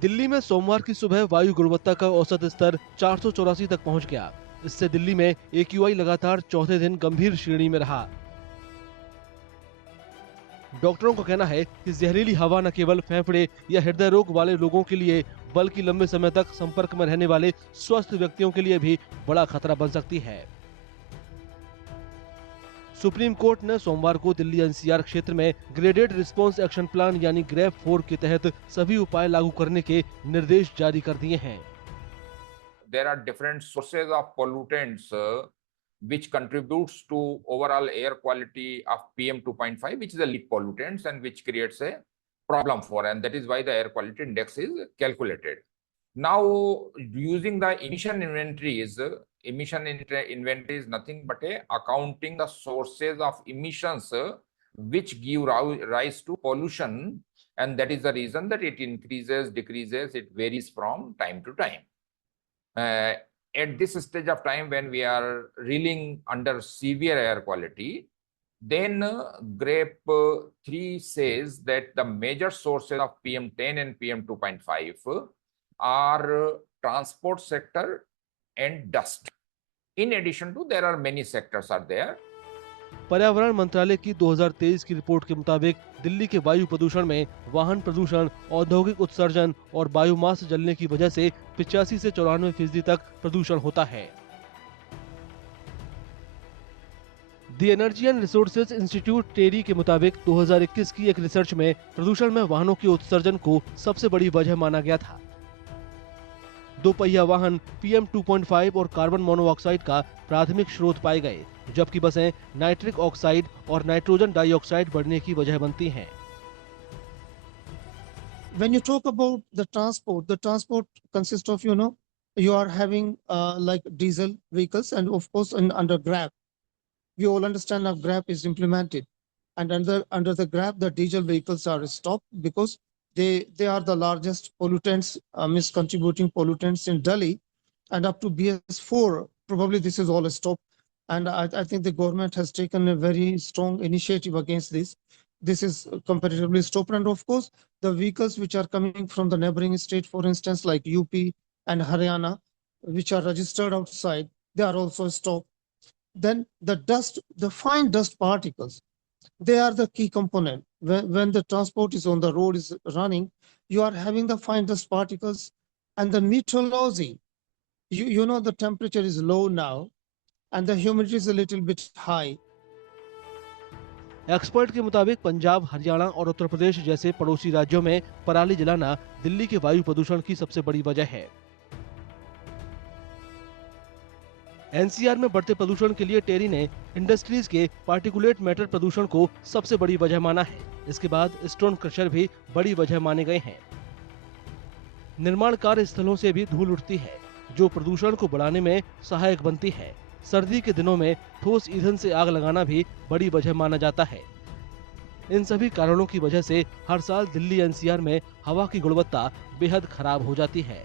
दिल्ली में सोमवार की सुबह वायु गुणवत्ता का औसत स्तर 484 तक पहुंच गया। इससे दिल्ली में AQI लगातार चौथे दिन गंभीर श्रेणी में रहा। डॉक्टरों का कहना है कि जहरीली हवा न केवल फेफड़े या हृदय रोग वाले लोगों के लिए बल्कि लंबे समय तक संपर्क में रहने वाले स्वस्थ व्यक्तियों के लिए भी बड़ा खतरा बन सकती है। सुप्रीम कोर्ट ने सोमवार को दिल्ली NCR क्षेत्र में ग्रेडेड रिस्पांस एक्शन प्लान यानी ग्रेप 4 के तहत सभी उपाय लागू करने के निर्देश जारी कर दिए हैं। There are different sources of pollutants which contributes to overall air quality of PM 2.5, which is a lead pollutants and which creates a problem for, and that is why the air quality index is calculated. Now, using the emission inventory is nothing but a accounting the sources of emissions which give rise to pollution, and that is the reason that it increases, decreases, it varies from time to time. At this stage of time when we are reeling under severe air quality, then GREP 3 says that the major sources of PM10 and PM 2.5 are transport sector and dust. In addition to, there are many sectors are there. पर्यावरण मंत्रालय की 2023 की report के मुताबिक दिल्ली के वायु प्रदूषण में वाहन प्रदूषण, औद्योगिक उत्सर्जन और बायोमास जलने की वजह से 85 से 94% तक प्रदूषण होता है। The energy and resources institute TERI के मुताबिक 2021 की एक रिसर्च में प्रदूषण में वाहनों के उत्सर्जन को सबसे बड़ी वजह माना गया था। दोपहिया वाहन PM 2.5 और कार्बन मोनोऑक्साइड का प्राथमिक स्रोत पाए गए, जबकि बसें नाइट्रिक ऑक्साइड और नाइट्रोजन डाइऑक्साइड बढ़ने की वजह बनती हैं। When you talk about the transport consists of, you are having like diesel vehicles, and of course under GRAP, we all understand how GRAP is implemented, and under the GRAP, the diesel vehicles are stopped because they are the largest pollutants, contributing pollutants in Delhi, and up to BS4, probably this is all stopped. And I think the government has taken a very strong initiative against this. This is comparatively stopped, and of course, the vehicles which are coming from the neighboring state, for instance, like UP and Haryana, which are registered outside, they are also stopped. Then the dust, the fine dust particles, they are the key component. When the transport is on the road, is running, you are having the fine dust particles, and the meteorology, you know the temperature is low now, and the humidity is a little bit high. Expert के मुताबिक पंजाब, हरियाणा और उत्तर प्रदेश जैसे पड़ोसी राज्यों में पराली जलाना दिल्ली के वायु प्रदूषण की सबसे बड़ी वजह है। NCR में बढ़ते प्रदूषण के लिए टेरी ने इंडस्ट्रीज के पार्टिकुलेट मैटर प्रदूषण को सबसे बड़ी वजह माना है। इसके बाद स्टोन क्रशर भी बड़ी वजह माने गए हैं। निर्माण कार्य स्थलों से भी धूल उठती है, जो प्रदूषण को बढ़ाने में सहायक बनती है। सर्दी के दिनों में ठोस ईंधन से आग लगाना भी बड़ी वजह माना जाता है। इन सभी कारणों की वजह से हर साल दिल्ली NCR में हवा की गुणवत्ता बेहद खराब हो जाती है।